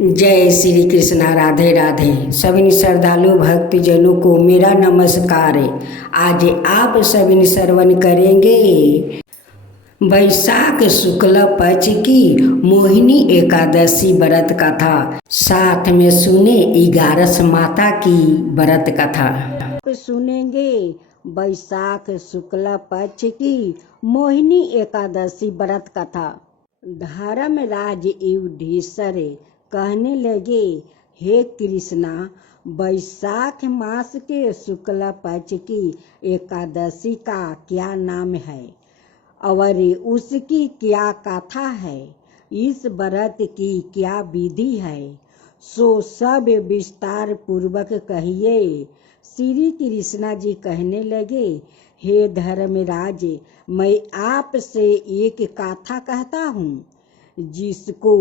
जय श्री कृष्णा। राधे राधे। सभी श्रद्धालु भक्तजनों को मेरा नमस्कार। आज आप सभी श्रवण करेंगे वैशाख शुक्ल पक्ष की मोहिनी एकादशी व्रत कथा, साथ में सुने 11 माता की व्रत कथा। आप सुनेंगे वैशाख शुक्ल पक्ष की मोहिनी एकादशी व्रत कथा। धर्मराज युधिष्ठिर कहने लगे, हे कृष्णा, वैशाख मास के शुक्ल पक्ष की एकादशी का क्या नाम है और उसकी क्या कथा है, इस व्रत की क्या विधि है, सो सब विस्तार पूर्वक कहिए। श्री कृष्णा जी कहने लगे, हे धर्मराज, मैं आपसे एक कथा कहता हूँ, जिसको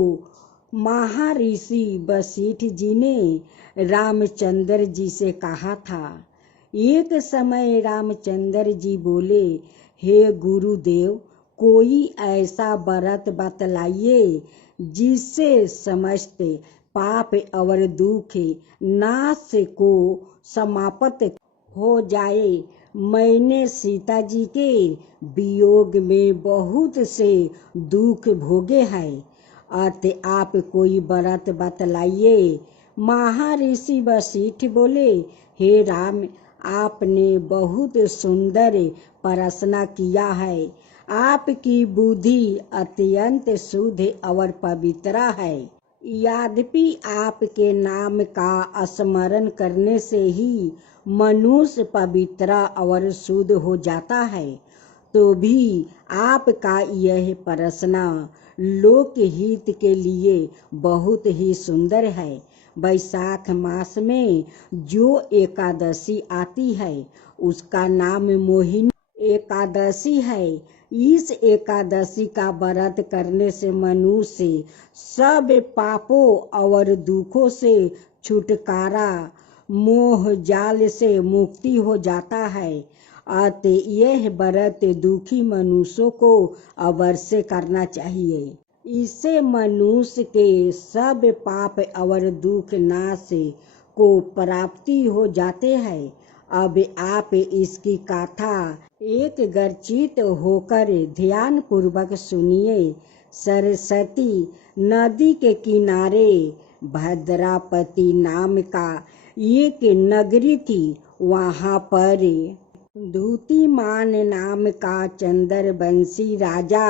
महर्षि वशिष्ठ जी ने रामचंद्र जी से कहा था। एक समय रामचंद्र जी बोले, हे गुरुदेव, कोई ऐसा व्रत बतलाइए जिससे समस्त पाप और दुख नाश को समाप्त हो जाए। मैंने सीता जी के वियोग में बहुत से दुख भोगे हैं, अतः आप कोई व्रत बतलाइए। महर्षि वशिष्ठ बोले, हे राम, आपने बहुत सुंदर प्रश्न किया है। आपकी बुद्धि अत्यंत शुद्ध और पवित्र है। यद्यपि आपके नाम का स्मरण करने से ही मनुष्य पवित्र और शुद्ध हो जाता है, तो भी आपका यह प्रश्न लोकहित के लिए बहुत ही सुंदर है। वैशाख मास में जो एकादशी आती है उसका नाम मोहिनी एकादशी है। इस एकादशी का व्रत करने से मनुष्य सब पापों और दुखों से छुटकारा, मोह जाल से मुक्ति हो जाता है। अतः यह व्रत दुखी मनुष्यों को अवश्य करना चाहिए। इससे मनुष्य के सब पाप और दुख नाश को प्राप्ति हो जाते हैं। अब आप इसकी कथा एक गर्चित होकर ध्यान पूर्वक सुनिए। सरस्वती नदी के किनारे भद्रापति नाम का एक नगरी थी। वहाँ पर धूतिमान नाम का चंद्रवंशी राजा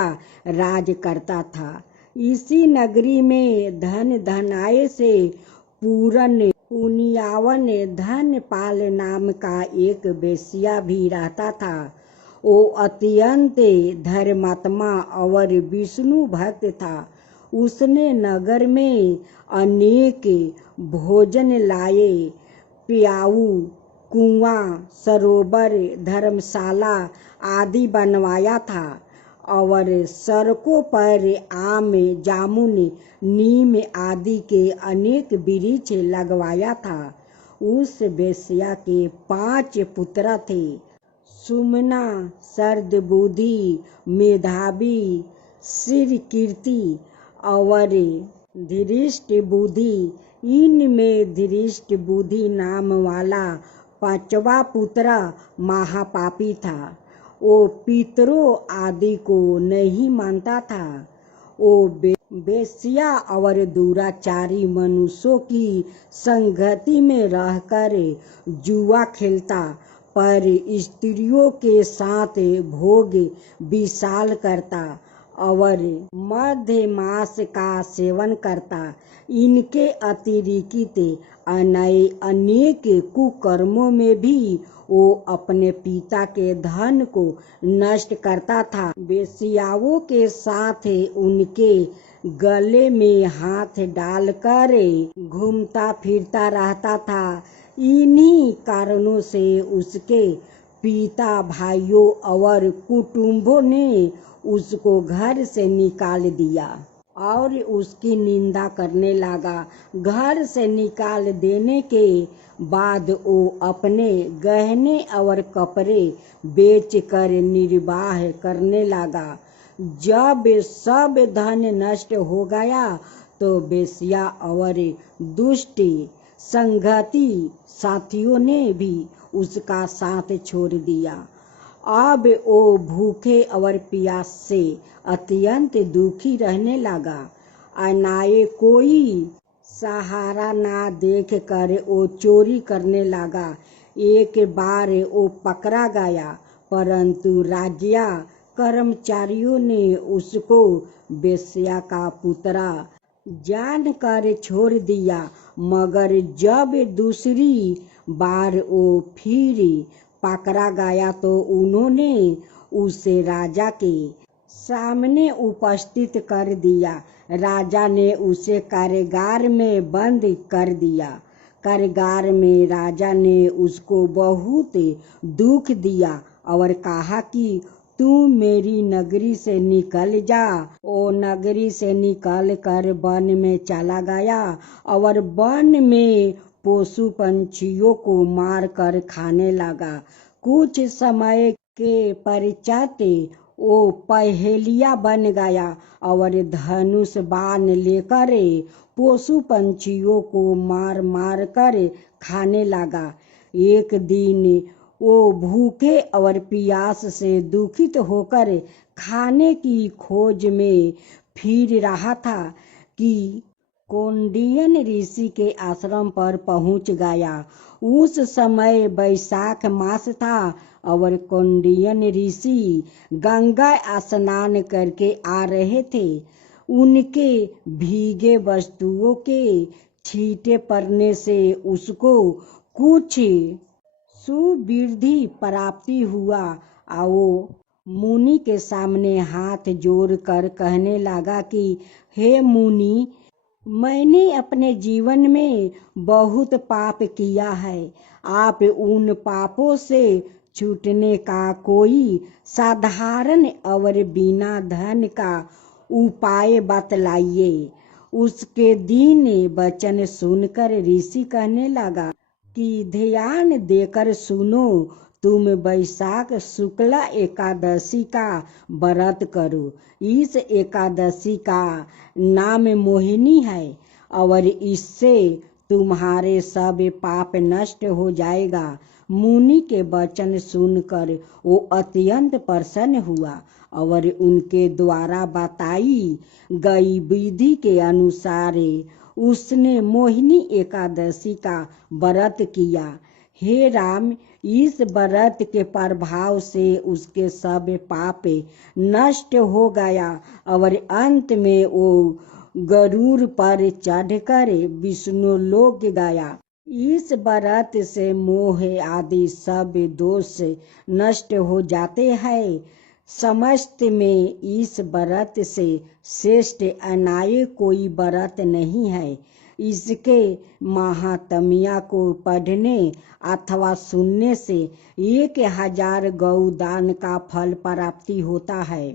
राज करता था। इसी नगरी में धन धनाय से पूर्ण पुनियावन धनपाल नाम का एक वेश्या भी रहता था। वो अत्यंत धर्मात्मा और विष्णु भक्त था। उसने नगर में अनेक भोजन लाए, प्याऊ, कुआं, सरोवर, धर्मशाला आदि बनवाया था और सड़कों पर आम, जामुन, नीम आदि के अनेक वृक्ष लगवाया था। उस वेश्या के 5 पुत्र थे, सुमना, सर्दबुद्धि, मेधावी, श्रीकीर्ति और धृष्ट बुद्धि। इनमें धृष्ट बुद्धि नाम वाला 5वां पुत्र महापापी था। वो पितरों आदि को नहीं मानता था। वो वेश्या और दुराचारी मनुष्यों की संगति में रहकर जुआ खेलता, पर स्त्रियों के साथ भोग विशाल करता और मध्य मास का सेवन करता। इनके अतिरिक्त अनेक कुकर्मों में भी वो अपने पिता के धन को नष्ट करता था। वेश्याओं के साथ उनके गले में हाथ डालकर घूमता फिरता रहता था। इन्हीं कारणों से उसके पिता, भाइयों और कुटुंबों ने उसको घर से निकाल दिया और उसकी निंदा करने लगा। घर से निकाल देने के बाद वो अपने गहने और कपड़े बेचकर निर्वाह करने लगा। जब सब धन नष्ट हो गया तो बेस्या और दुष्ट संगति साथियों ने भी उसका साथ छोड़ दिया। अब वो भूखे और प्यास से अत्यंत दुखी रहने लगा। अनाए कोई सहारा ना देख कर वो चोरी करने लगा। एक बार वो पकड़ा गया, परंतु राज्य कर्मचारियों ने उसको बेश्या का पुतरा जानकर छोड़ दिया। मगर जब दूसरी बार वो फिर पकड़ा गया तो उन्होंने उसे राजा के सामने उपस्थित कर दिया। राजा ने उसे कारागार में बंद कर दिया। कारागार में राजा ने उसको बहुत दुख दिया और कहा कि तू मेरी नगरी से निकल जा। वो नगरी से निकल कर वन में चला गया और वन में पशु पंछियों को मार कर खाने लगा। कुछ समय के पश्चात वो पहेलिया बन गया और धनुष बाण लेकर पशु पंछियों को मार मार कर खाने लगा। एक दिन वो भूखे और प्यास से दुखित होकर खाने की खोज में फिर रहा था कि कौंडिन्य ऋषि के आश्रम पर पहुंच गया। उस समय वैशाख मास था और कौंडिन्य ऋषि गंगा स्नान करके आ रहे थे। उनके भीगे वस्तुओं के छींटे पड़ने से उसको कुछ सुवृद्धि प्राप्ति हुआ। वो मुनि के सामने हाथ जोड़कर कहने लगा कि हे मुनि, मैंने अपने जीवन में बहुत पाप किया है। आप उन पापों से छूटने का कोई साधारण और बिना धन का उपाय बतलाइए। उसके दीन वचन सुनकर ऋषि कहने लगा कि ध्यान देकर सुनो, तुम वैशाख शुक्ला एकादशी का व्रत करो। इस एकादशी का नाम मोहिनी है और इससे तुम्हारे सब पाप नष्ट हो जाएगा। मुनि के वचन सुनकर वो अत्यंत प्रसन्न हुआ और उनके द्वारा बताई गई विधि के अनुसार उसने मोहिनी एकादशी का व्रत किया। हे राम, इस व्रत के प्रभाव से उसके सब पाप नष्ट हो गया और अंत में वो गरुड़ पर चढ़कर विष्णु लोक गया। इस व्रत से मोह आदि सब दोष नष्ट हो जाते हैं। समस्त में इस व्रत से श्रेष्ठ अन्य कोई व्रत नहीं है। इसके महात्म्य को पढ़ने अथवा सुनने से 1000 गौदान का फल प्राप्ति होता है।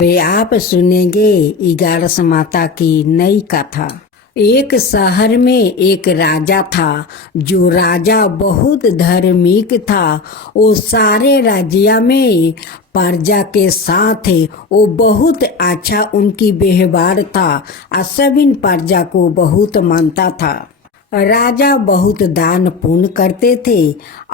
वे आप सुनेंगे 11 माता की नई कथा। एक शहर में एक राजा था। जो राजा बहुत धार्मिक था। वो सारे राज्य में प्रजा के साथ वो बहुत अच्छा उनकी व्यवहार था और सभी प्रजा को बहुत मानता था। राजा बहुत दान पुण्य करते थे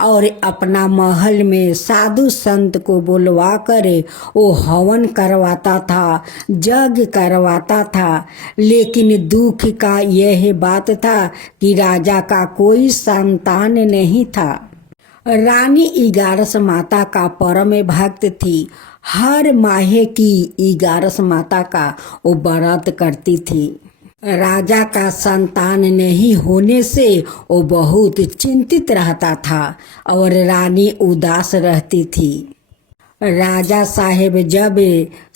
और अपना महल में साधु संत को बुलवा कर वो हवन करवाता था, यज्ञ करवाता था। लेकिन दुख का यह बात था कि राजा का कोई संतान नहीं था। रानी 11 माता का परम भक्त थी। हर माह की 11 माता का वो व्रत करती थी। राजा का संतान नहीं होने से वो बहुत चिंतित रहता था और रानी उदास रहती थी। राजा साहेब जब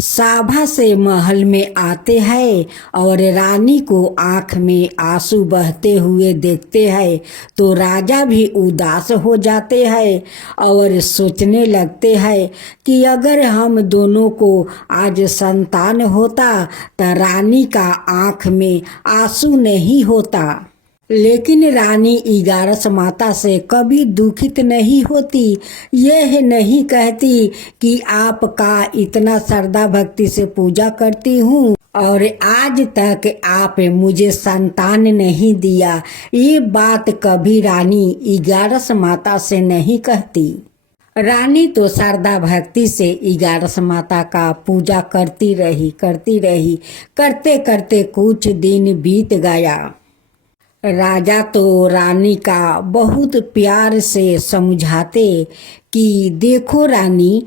सभा से महल में आते हैं और रानी को आँख में आंसू बहते हुए देखते हैं तो राजा भी उदास हो जाते हैं और सोचने लगते हैं कि अगर हम दोनों को आज संतान होता तो रानी का आँख में आंसू नहीं होता। लेकिन रानी 11 माता से कभी दुखित नहीं होती। यह नहीं कहती कि आपका इतना श्रद्धा भक्ति से पूजा करती हूँ और आज तक आप मुझे संतान नहीं दिया। ये बात कभी रानी इगारस माता से नहीं कहती। रानी तो श्रद्धा भक्ति से इगारस माता का पूजा करती रही। करते करते कुछ दिन बीत गया। राजा तो रानी का बहुत प्यार से समझाते कि देखो रानी,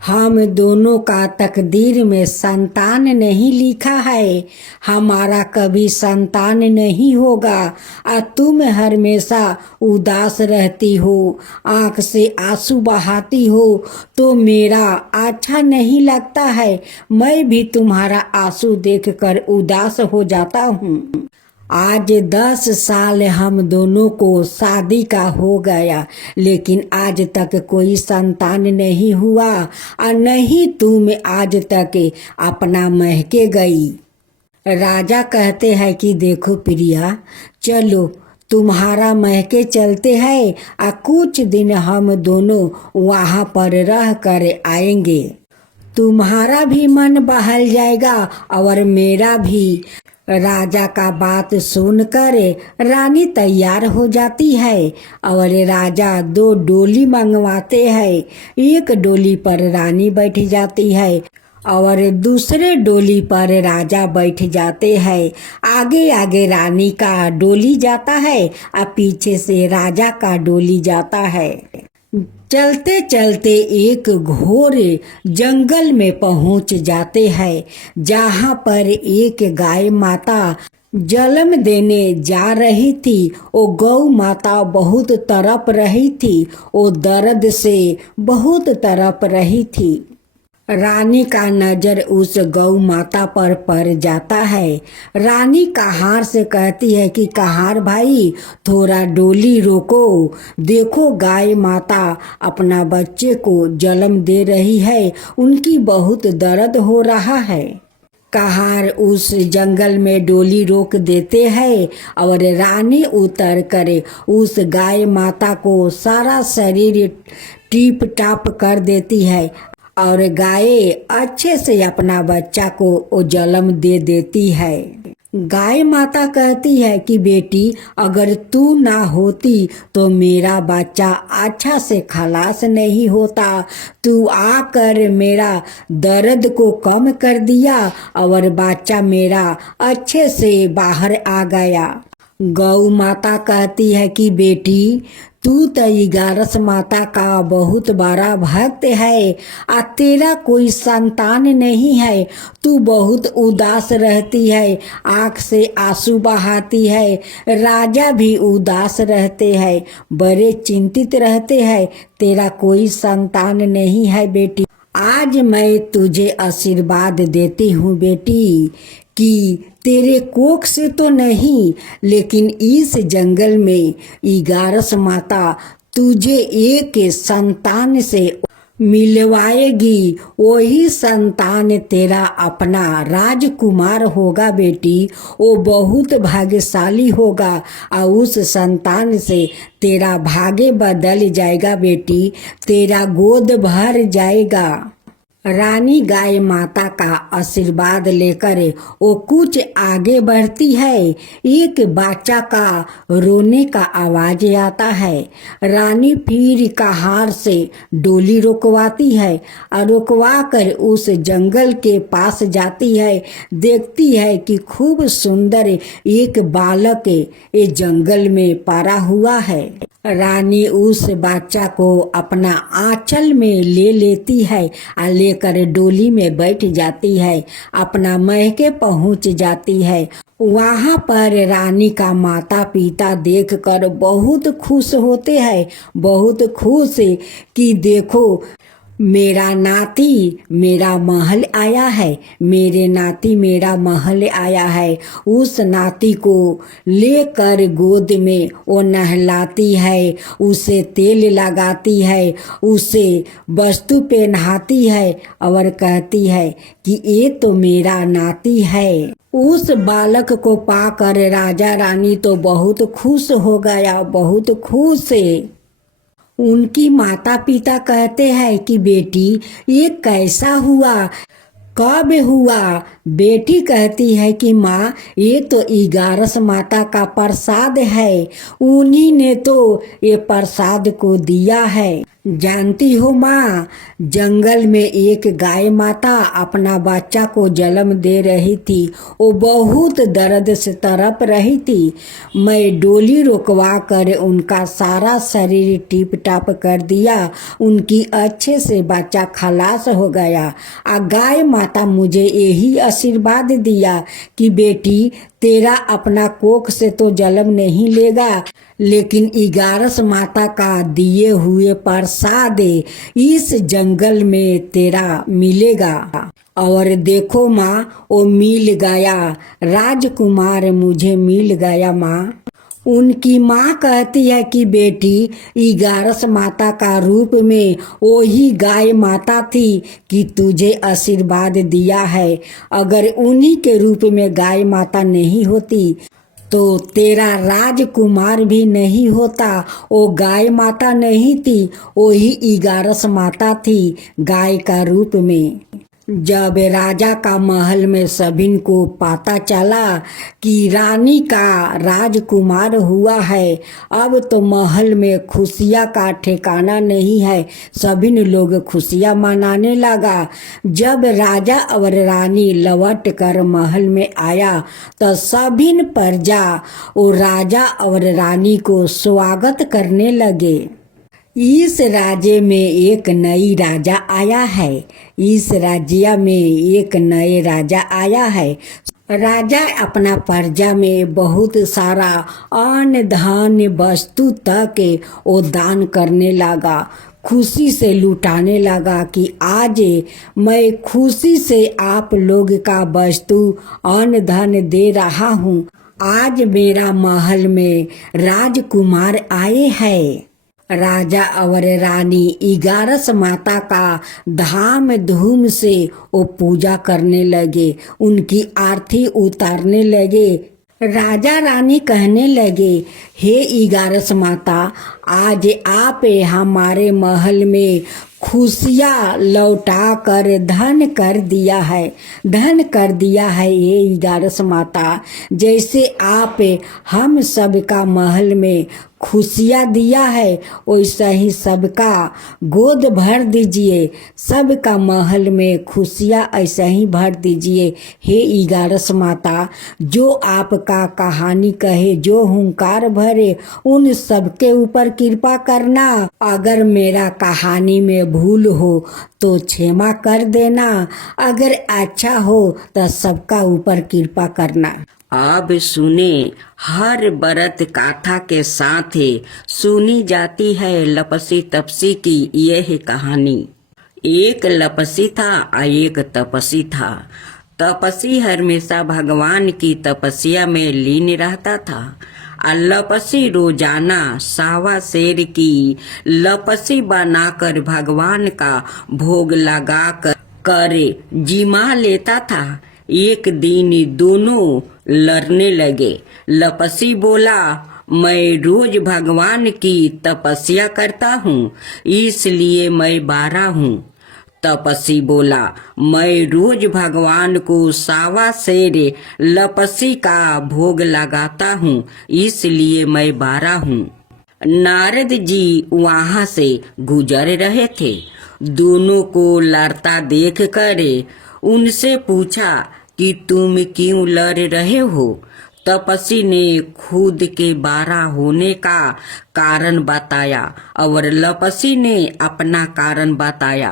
हम दोनों का तकदीर में संतान नहीं लिखा है। हमारा कभी संतान नहीं होगा। और तुम हमेशा उदास रहती हो, आंख से आंसू बहाती हो, तो मेरा अच्छा नहीं लगता है। मैं भी तुम्हारा आंसू देखकर उदास हो जाता हूँ। आज 10 साल हम दोनों को शादी का हो गया, लेकिन आज तक कोई संतान नहीं हुआ और नहीं तुम आज तक अपना महके गई। राजा कहते हैं कि देखो प्रिया, चलो तुम्हारा महके चलते हैं और कुछ दिन हम दोनों वहाँ पर रह कर आएंगे। तुम्हारा भी मन बहल जाएगा और मेरा भी। राजा का बात सुनकर रानी तैयार हो जाती है और राजा 2 डोली मंगवाते हैं। एक डोली पर रानी बैठ जाती है और दूसरे डोली पर राजा बैठ जाते हैं। आगे आगे रानी का डोली जाता है और पीछे से राजा का डोली जाता है। चलते चलते एक घोर जंगल में पहुंच जाते हैं, जहां पर एक गाय माता जन्म देने जा रही थी। वो गौ माता बहुत तड़प रही थी, वो दर्द से बहुत तड़प रही थी। रानी का नजर उस गौ माता पर पड़ जाता है। रानी कहार से कहती है कि कहार भाई, थोड़ा डोली रोको। देखो गाय माता अपना बच्चे को जन्म दे रही है, उनकी बहुत दर्द हो रहा है। कहार उस जंगल में डोली रोक देते हैं और रानी उतर कर उस गाय माता को सारा शरीर टीप टाप कर देती है और गाय अच्छे से अपना बच्चा को जन्म दे देती है। गाय माता कहती है कि बेटी, अगर तू ना होती तो मेरा बच्चा अच्छा से खलास नहीं होता। तू आकर मेरा दर्द को कम कर दिया और बच्चा मेरा अच्छे से बाहर आ गया। गौ माता कहती है कि बेटी, तू तो इगारस माता का बहुत बड़ा भक्त है और तेरा कोई संतान नहीं है। तू बहुत उदास रहती है, आँख से आंसू बहाती है। राजा भी उदास रहते हैं, बड़े चिंतित रहते हैं। तेरा कोई संतान नहीं है बेटी। आज मैं तुझे आशीर्वाद देती हूँ बेटी कि तेरे कोख से तो नहीं, लेकिन इस जंगल में इगारस माता तुझे एक संतान से मिलवाएगी। वही संतान तेरा अपना राजकुमार होगा बेटी। वो बहुत भाग्यशाली होगा और उस संतान से तेरा भाग्य बदल जाएगा बेटी, तेरा गोद भर जाएगा। रानी गाय माता का आशीर्वाद लेकर वो कुछ आगे बढ़ती है। एक बच्चा का रोने का आवाज आता है। रानी फिर कहार से डोली रुकवाती है और रुकवा कर उस जंगल के पास जाती है। देखती है कि खूब सुंदर एक बालक ये जंगल में पड़ा हुआ है। रानी उस बच्चा को अपना आंचल में ले लेती है और लेकर डोली में बैठ जाती है, अपना महके पहुंच जाती है। वहाँ पर रानी का माता पिता देखकर बहुत खुश होते हैं, बहुत खुश कि देखो मेरा नाती मेरा महल आया है, मेरे नाती मेरा महल आया है। उस नाती को लेकर गोद में वो नहलाती है, उसे तेल लगाती है, उसे वस्तु पहनाती है और कहती है कि ये तो मेरा नाती है। उस बालक को पाकर राजा रानी तो बहुत खुश हो गया, बहुत खुश है। उनकी माता पिता कहते हैं कि बेटी ये कैसा हुआ, कब हुआ? बेटी कहती है कि माँ ये तो इगारस माता का प्रसाद है, उन्हीं ने तो ये प्रसाद को दिया है। जानती हो माँ, जंगल में एक गाय माता अपना बच्चा को जन्म दे रही थी। वो बहुत दर्द से तड़प रही थी। मैं डोली रुकवा कर उनका सारा शरीर टिप टाप कर दिया। उनकी अच्छे से बच्चा खलास हो गया। गाय माता मुझे यही आशीर्वाद दिया कि बेटी तेरा अपना कोख से तो जन्म नहीं लेगा, लेकिन इगारस माता का दिए हुए प्रसाद इस जंगल में तेरा मिलेगा। और देखो माँ, वो मिल गया, राजकुमार मुझे मिल गया माँ। उनकी माँ कहती है कि बेटी इगारस माता का रूप में वही गाय माता थी कि तुझे आशीर्वाद दिया है। अगर उन्हीं के रूप में गाय माता नहीं होती तो तेरा राजकुमार भी नहीं होता। वो गाय माता नहीं थी, वही इगारस माता थी गाय का रूप में। जब राजा का महल में सभी को पता चला कि रानी का राजकुमार हुआ है, अब तो महल में खुशियाँ का ठिकाना नहीं है। सभी लोग खुशियाँ मनाने लगा। जब राजा और रानी लौट कर महल में आया तो सभी प्रजा वो राजा और रानी को स्वागत करने लगे। इस राज्य में एक नई राजा आया है। इस राज्य में एक नए राजा आया है। राजा अपना प्रजा में बहुत सारा अन्न धान्य वस्तु तक वो दान करने लगा। खुशी से लुटाने लगा कि आज मैं खुशी से आप लोग का वस्तु अन्न धन दे रहा हूँ। आज मेरा महल में राजकुमार आए हैं। राजा और रानी इगारस माता का धाम धूम से वो पूजा करने लगे, उनकी आरती उतारने लगे। राजा रानी कहने लगे, हे इगारस माता, आज आप हमारे महल में खुशियाँ लौटा कर धन कर दिया है, धन कर दिया है ये इगारस माता। जैसे आप हम सबका महल में खुशियाँ दिया है, वैसा ही सबका गोद भर दीजिए, सबका महल में खुशियाँ ऐसा ही भर दीजिए। हे इगारस माता, जो आपका कहानी कहे, जो हुंकार भरे, उन सबके ऊपर कृपा करना। अगर मेरा कहानी में भूल हो तो क्षमा कर देना, अगर अच्छा हो तो सबका ऊपर कृपा करना। अब सुने, हर बरत गाथा के साथ सुनी जाती है लपसी तपसी की यह कहानी। एक लपसी था और एक तपसी था। तपसी हमेशा भगवान की तपस्या में लीन रहता था। लपसी रोजाना सावा शेर की लपसी बनाकर भगवान का भोग लगा कर जिमा लेता था। एक दिन दोनों लड़ने लगे। लपसी बोला, मैं रोज भगवान की तपस्या करता हूँ, इसलिए मैं बारा हूँ। तपसी बोला, मैं रोज भगवान को सावा शेर लपसी का भोग लगाता हूँ, इसलिए मैं बारा हूँ। नारद जी वहाँ से गुजर रहे थे। दोनों को लड़ता देख कर उनसे पूछा कि तुम क्यों लड़ रहे हो? तपसी ने खुद के बारा होने का कारण बताया और लपसी ने अपना कारण बताया।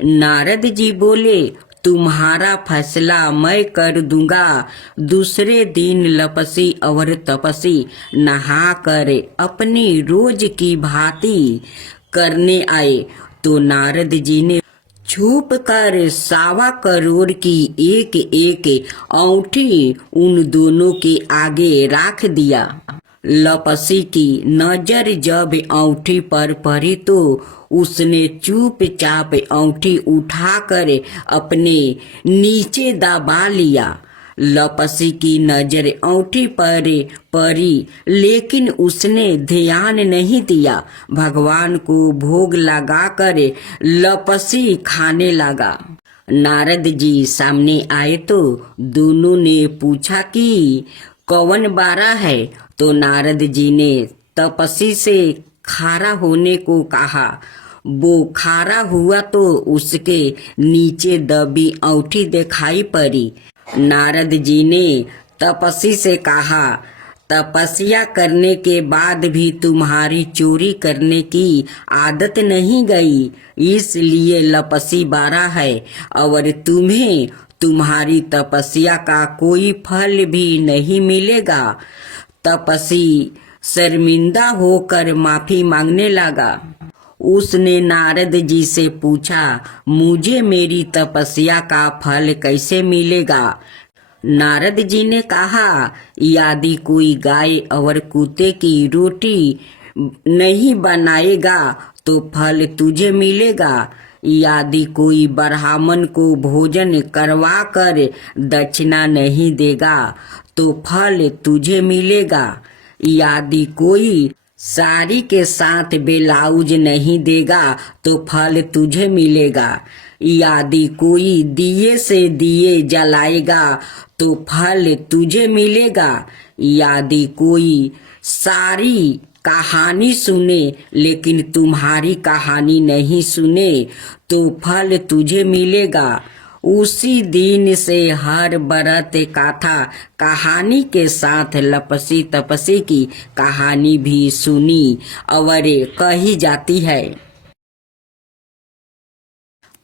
नारद जी बोले, तुम्हारा फैसला मैं कर दूंगा। दूसरे दिन लपसी और तपसी नहा कर अपनी रोज की भांति करने आए तो नारद जी ने छुप कर 1.25 करोड़ की एक एक औंठी उन दोनों के आगे रख दिया। लपसी की नजर जब औंठी पर पड़ी तो उसने चुपचाप औंठी उठाकर अपने नीचे दबा लिया। लपसी की नजर औंठी पर पड़ी, लेकिन उसने ध्यान नहीं दिया। भगवान को भोग लगाकर लपसी खाने लगा। नारद जी सामने आए तो दोनों ने पूछा कि कौन बारा है। तो नारद जी ने तपस्वी से खारा होने को कहा। वो खारा हुआ तो उसके नीचे दबी औंठी दिखाई पड़ी। नारद जी ने तपस्वी से कहा, तपस्या करने के बाद भी तुम्हारी चोरी करने की आदत नहीं गई, इसलिए लपसी बारा है और तुम्हें तुम्हारी तपस्या का कोई फल भी नहीं मिलेगा। तपस्वी शर्मिंदा होकर माफी मांगने लगा। उसने नारद जी से पूछा, मुझे मेरी तपस्या का फल कैसे मिलेगा। नारद जी ने कहा, यदि कोई गाय और कुत्ते की रोटी नहीं बनाएगा तो फल तुझे मिलेगा। यदि कोई ब्राह्मण को भोजन करवा कर दक्षिणा नहीं देगा तो फल तुझे मिलेगा। यदि कोई साड़ी के साथ ब्लाउज नहीं देगा तो फल तुझे मिलेगा। यदि कोई दिए से दिए जलाएगा तो फल तुझे मिलेगा। यदि कोई सारी कहानी सुने लेकिन तुम्हारी कहानी नहीं सुने तो फल तुझे मिलेगा। उसी दिन से हर बरत कथा कहानी के साथ लपसी तपसी की कहानी भी सुनी और कही जाती है।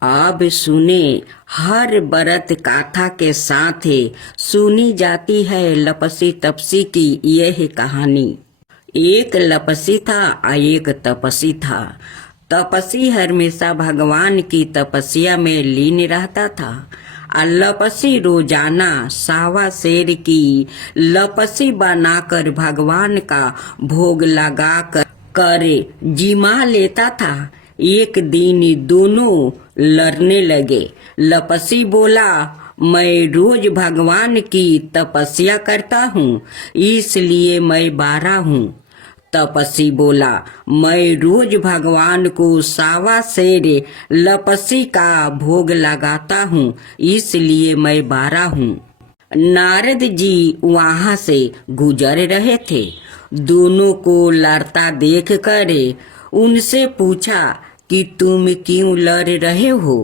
अब सुने हर बरत कथा के साथ सुनी जाती है लपसी तपसी की यह कहानी। एक लपसी था और एक तपसी था। तपसी हमेशा भगवान की तपस्या में लीन रहता था और लपसी रोजाना सावा शेर की लपसी बनाकर भगवान का भोग लगा कर जिमा लेता था। एक दिन दोनों लड़ने लगे। लपसी बोला, मैं रोज भगवान की तपस्या करता हूँ इसलिए मैं बारा हूँ। तपस्वी बोला, मैं रोज भगवान को सावा शेर लपसी का भोग लगाता हूँ इसलिए मैं बारा हूँ। नारद जी वहाँ से गुजर रहे थे। दोनों को लड़ता देख कर उनसे पूछा कि तुम क्यों लड़ रहे हो।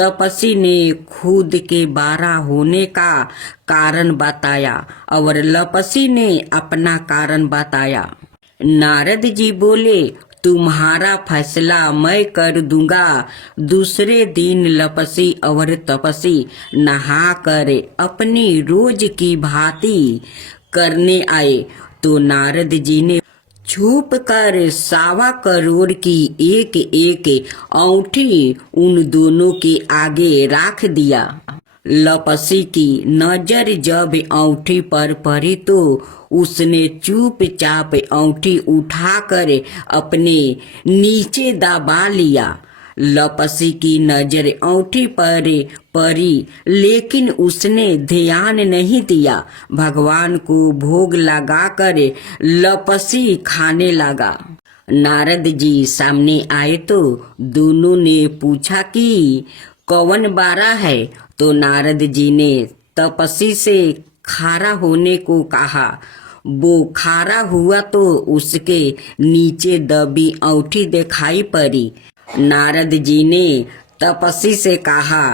तपस्वी ने खुद के बारा होने का कारण बताया और लपसी ने अपना कारण बताया। नारद जी बोले, तुम्हारा फैसला मैं कर दूंगा। दूसरे दिन लपसी और तपसी नहा कर अपनी रोज की भांति करने आए तो नारद जी ने छुप कर 1.25 करोड़ की एक एक औंठी उन दोनों के आगे रख दिया। लपसी की नजर जब औंठी पर पड़ी तो उसने चुपचाप औंठी उठाकर अपने नीचे दबा लिया। लपसी की नजर औंठी पर पड़ी लेकिन उसने ध्यान नहीं दिया। भगवान को भोग लगाकर लपसी खाने लगा। नारद जी सामने आए तो दोनों ने पूछा कि कौन बारा है। तो नारद जी ने तपस्वी से खारा होने को कहा। वो खारा हुआ तो उसके नीचे दबी औंठी दिखाई पड़ी। नारद जी ने तपस्वी से कहा,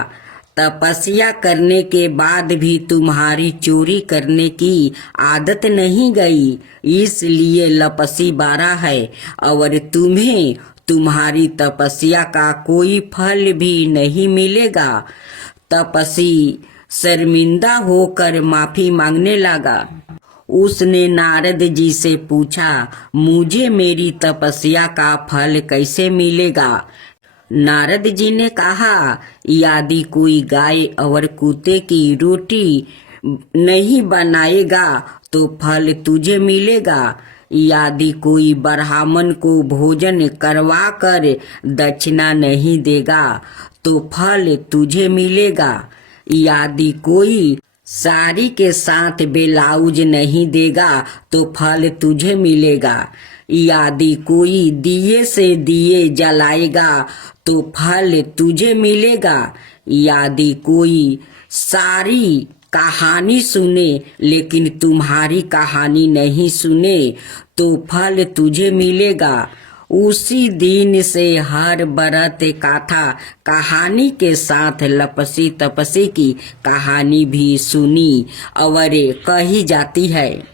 तपस्या करने के बाद भी तुम्हारी चोरी करने की आदत नहीं गई, इसलिए लपसी बारा है और तुम्हें तुम्हारी तपस्या का कोई फल भी नहीं मिलेगा। तपस्वी शर्मिंदा होकर माफी मांगने लगा। उसने नारद जी से पूछा, मुझे मेरी तपस्या का फल कैसे मिलेगा। नारद जी ने कहा, यदि कोई गाय और कुत्ते की रोटी नहीं बनाएगा तो फल तुझे मिलेगा। यदि कोई ब्राह्मण को भोजन करवा कर दक्षिणा नहीं देगा तो फल तुझे मिलेगा। यदि कोई साड़ी के साथ ब्लाउज नहीं देगा तो फल तुझे मिलेगा। यदि कोई दिए से दिए जलाएगा तो फल तुझे मिलेगा। यदि कोई सारी कहानी सुने लेकिन तुम्हारी कहानी नहीं सुने तो फल तुझे मिलेगा। उसी दिन से हर बरत कथा कहानी के साथ लपसी तपसी की कहानी भी सुनी और कही जाती है।